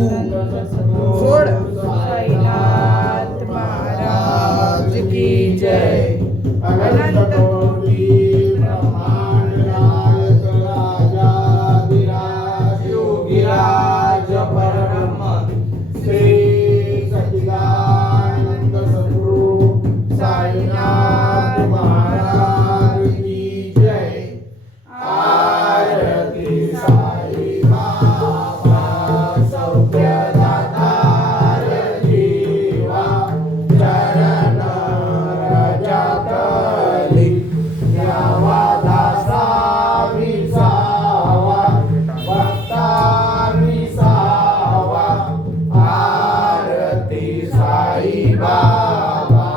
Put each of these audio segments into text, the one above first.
सोड साईनाथ महाराज की जय. अनंत कोटी ब्रह्मांड नायक राजाधिराज योगीराज परब्रह्म श्री सच्चिदानंद सद्गुरु साईनाथ महाराज की जय. आरती साई बाबा सौख्यदाता जीवा चरण रजतली यावा दासा विसावा भक्ता विसावा. आरती साई बाबा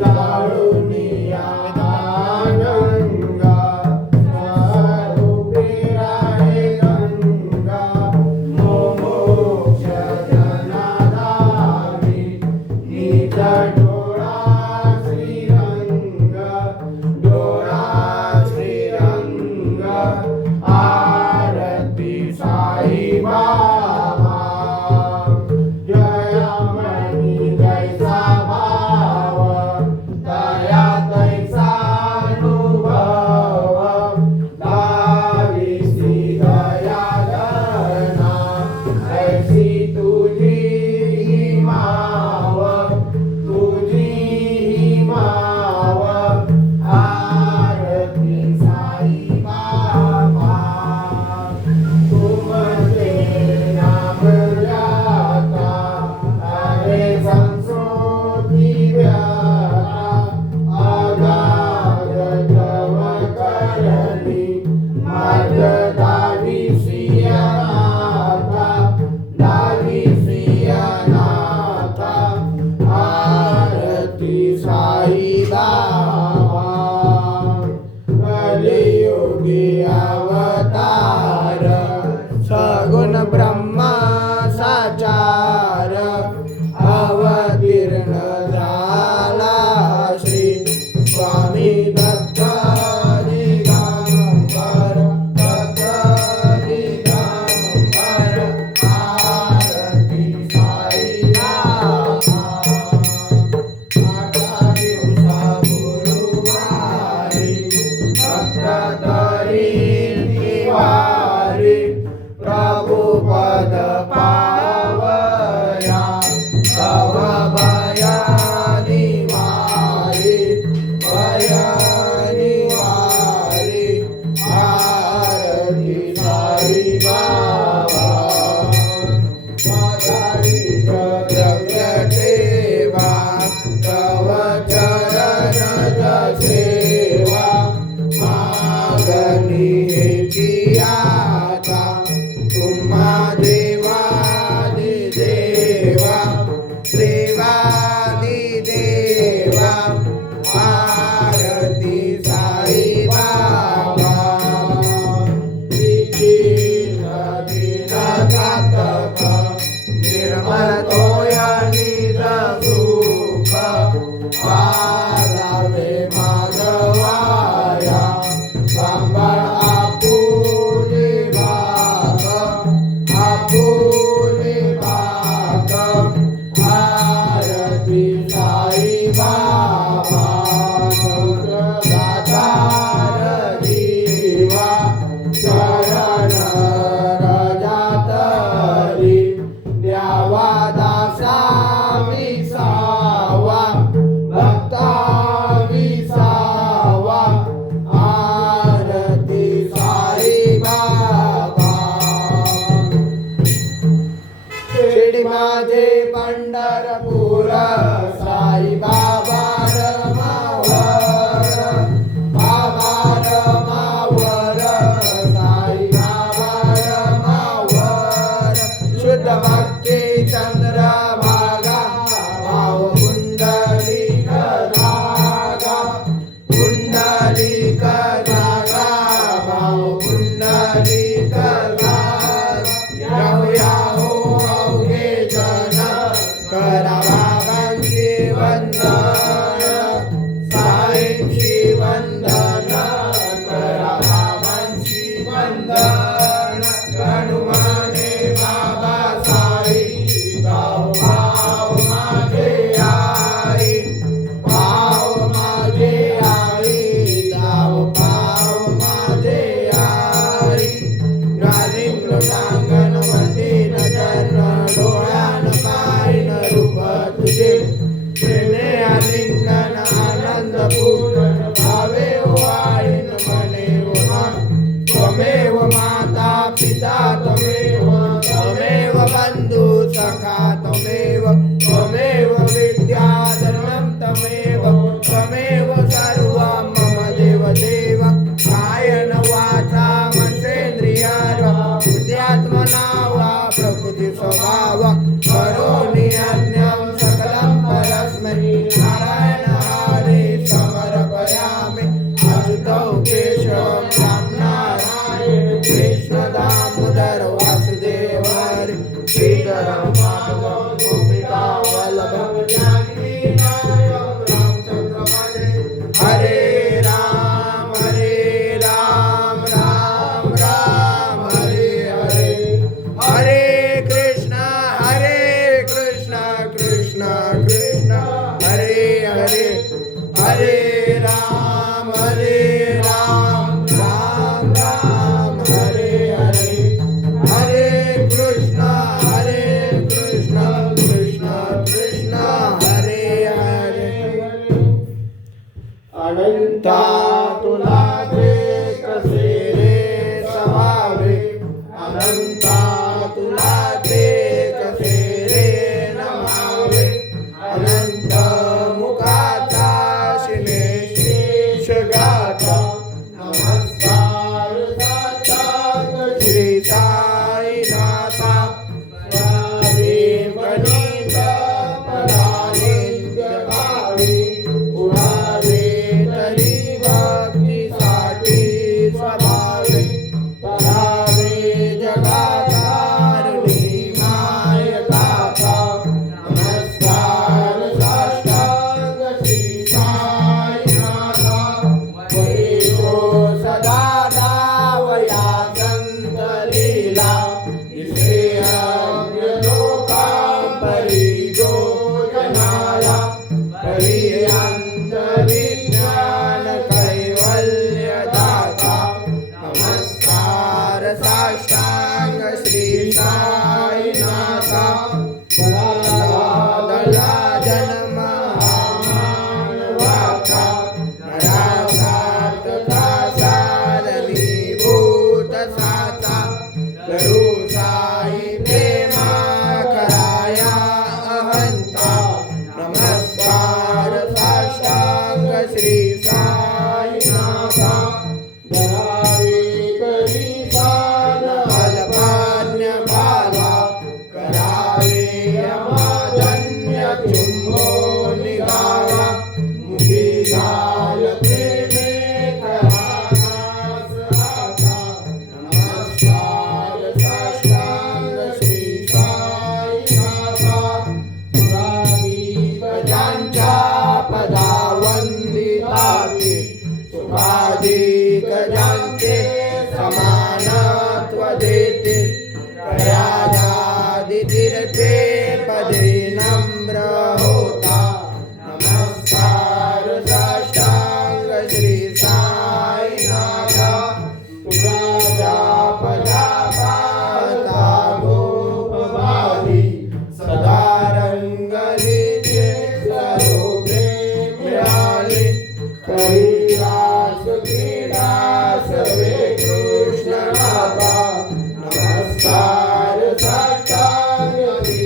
दारुनिया गंगा स्वरूपी राहे गंगा मोक्ष जनाधारी निज डोळा श्रीरंग डोळा श्रीरंग. आरती साई बाबा जयमणी जैसा भाव दया तैसा अनुभव दाविसी दया गणा ऐसी तुझी माव तुझी माव. आरती साई बाबा तुमचे नाम व्याता अरे संस्कृती व्याता अगाध तव करणी माझ दाविसी अनाथा दाविसी अनाथा. आरती साई बाबा कलियुगी अवतार सगुण ब्रह्मा साचार अवतीर्ण झाला श्री स्वामी दत्त दिगंबर दत्त दिगंबर. आरती साई बाबा आठा दिवसा गुरुवारी भक्त तरी निवारी प्रभु पद पावया तव भया निवारी भया निवारी. आरती साई बाबा मातारी द्रव्य ठेवा तव चरण सेवा मागणी हेची आता तुम्हा देवादि देवा देवादि देवा. आरती साई बाबा विकीर्ण दीनघातक निर्मल तोया निज सुख पारावे माधवाया सांभाळ आपुले भाग आपुले भाग. आरती साई बाबा दातार जीवा चरण रजतली द्यावा दासा विसावा भक्ता विसावा. आरती साई बाबा शिर्डी माझे पंढरपूर साई बाबा रमावर बाबा रमावर साई बाबा रमावर. शुद्ध भक्ती चंद्र भागा भाव कुंडलिक धागा कुंडलिक धागा भाव कुंडलिक धागा. याहो याहो अवघे जन करा बाबांची वंदन साईंची वंदन करा बाबांची वंदन. हनुमाने बाबा सुंदरम माधवम गोपिका वल्लभम जानकी नायकम रामचंद्र भजे हरे राम राम राम हरे हरे हरे कृष्ण कृष्ण कृष्ण हरे हरे हरे राम राम राम हरे हरे हरे कृष्ण कृष्ण कृष्ण हरे हरे अनंता तुला ते कसे रे समावे अनंता तुला ते कसे रे नमावे अनंत मुखाचा शिनेश गाथा नमस्कार साष्टांग श्री साईनाथा स्वामी वनित परानिंद भावी उडावे तरी भक्तीसाठी स्वभावे परावे जगाधारणी माय गाथा नमस्कार साष्टांग श्री साईनाथा वैभो सदा दावया संत लीला श्रेय लोकां परिजो जनाला पर्यंत विज्ञान कैवल्य दाता नमस्कार साष्टांग श्री साईनाथा दला जन्म मानवाचा नरासार्थका साधनीभूत साचा करू साई प्रेमा कराया अहंता नमस्कार साष्टांग श्री साईनाथा धरावे करी सान अल्पान्य बाधा करावे अमादन्य चुंबो निघावा मुखी गाय प्रेमे करानास आता नमस्कार साष्टांग श्री साईनाथा पुरावी गजांच्या पदावंदिताते सुखाधिक गजांचे समानत्व देते प्रयागादि तीर्थे पदे नम्र होता नमस्कार साष्टांग श्री साईनाथा तुझ्या पदापाता गोपवादी सदा रंगलीचे स्वरूपे मिळाले कैलास क्रीडा सवे कृष्ण राधा नमस्कार साष्टांग श्री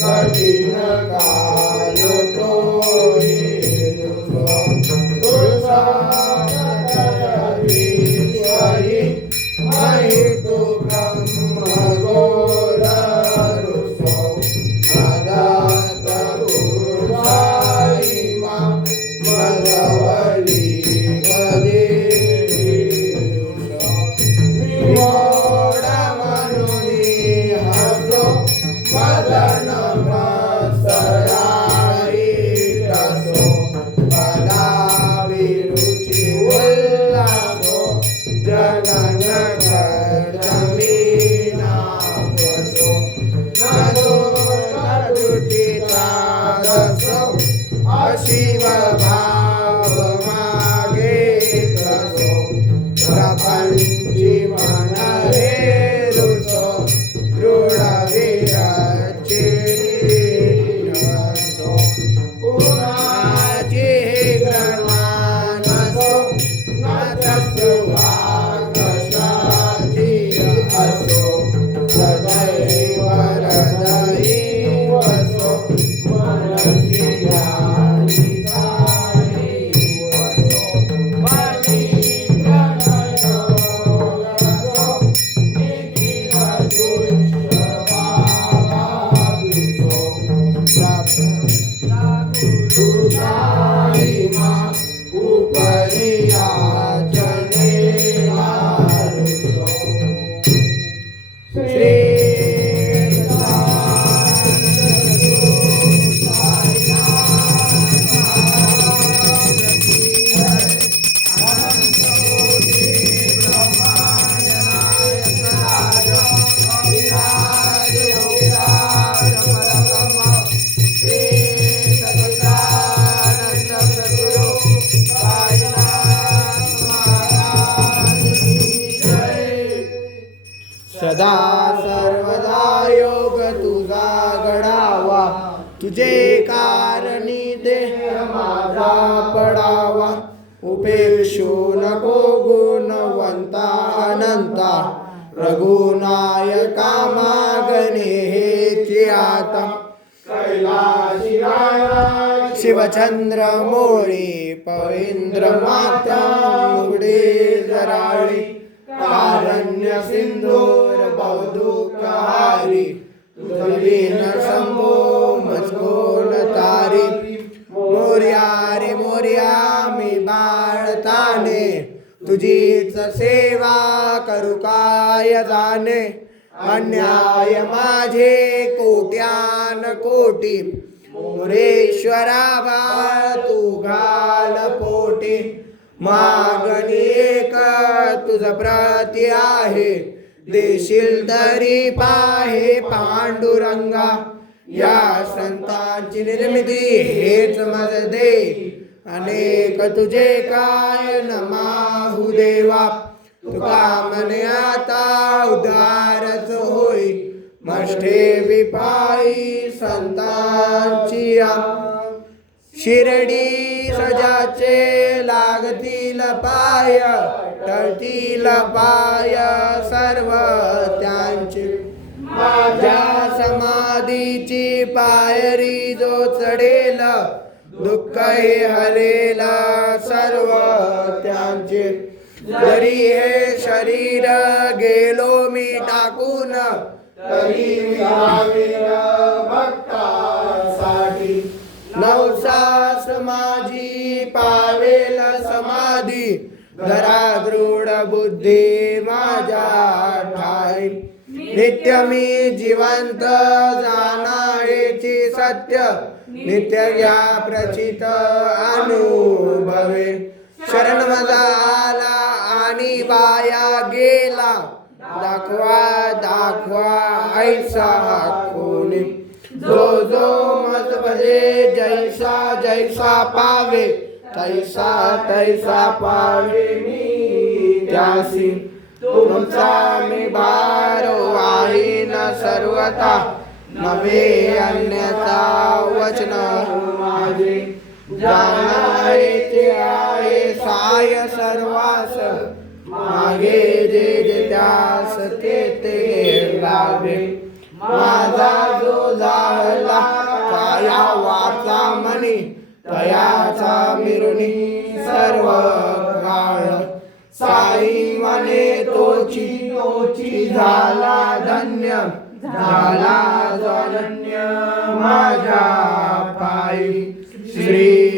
कठीण काल माहितो ब्रह्म गोर मदवली गदे मदन मत्सरारी रसो पदाभिरुचि उल्लासो जनन जमीनावसो नदो नदुटितादसो अशिव भाव मागे तसो प्रपंची मन रे रुसो दृढ सदा सर्वदा योग तुझा घडावा, तुझे कारणी देह माझा पडावा. उपेक्षू नको गुणवंता अनंता, रघुनायका मागणे हेची आता. शिवचंद्र मोळी पविंद्र माता मुगडे जराळी, कारण्य सिंधूर बहुदुःखहारी, तुझीन शंभो मजकोन तारी. मोर्या रे मोर्या मी बाळताने, तुझीच सेवा करू काय जाणे. अन्याय माझे कोट्यान कोटी, मोरेश्वरा बाळ तू घाल पोटी. मागणी एक तुझ प्रती आहे, देशील तरी पाहे पांडुरंगा. या संतांची निर्मिती हेच मज दे, अनेक तुझे काय नमाहु देवा. तुका मने आता उदारच होई, मष्टे विपाई संतांची. शिर्डी सजाचे लागतील पाय, टळतील पाय सर्व त्यांचे. माझ्या समाधीची पायरी जो चढेल, दुःख हे हरेल सर्व त्यांचे. जरी हे शरीर गेलो मी टाकून, तरी भक्तासाठी. नवसास माझी पावेल समाधी, धरा दृढ बुद्धी माझ्या ठाई. नित्य मी जिवंत जाणारेची सत्य, नित्य घ्या प्रचित अनुभवे. शरण माझा आला आणि वाया गेला, दाखवा दाखवा ऐसा कोणी. जो जो मज भजे जैसा जैसा पावे तैसा तैसा पावे मी त्यासी तुमचा मी भारो आहे न सर्वता नवे अन्यथा वचन माझे जाणारे आहे साय सर्वास मागे जे जे त्यास ते लागे माझा जो झाला काया वाचा मनी तयाचा मिरुनी सर्व काळ साई मने तोची झाला धन्य झाला अनन्य माझ्या पायी श्री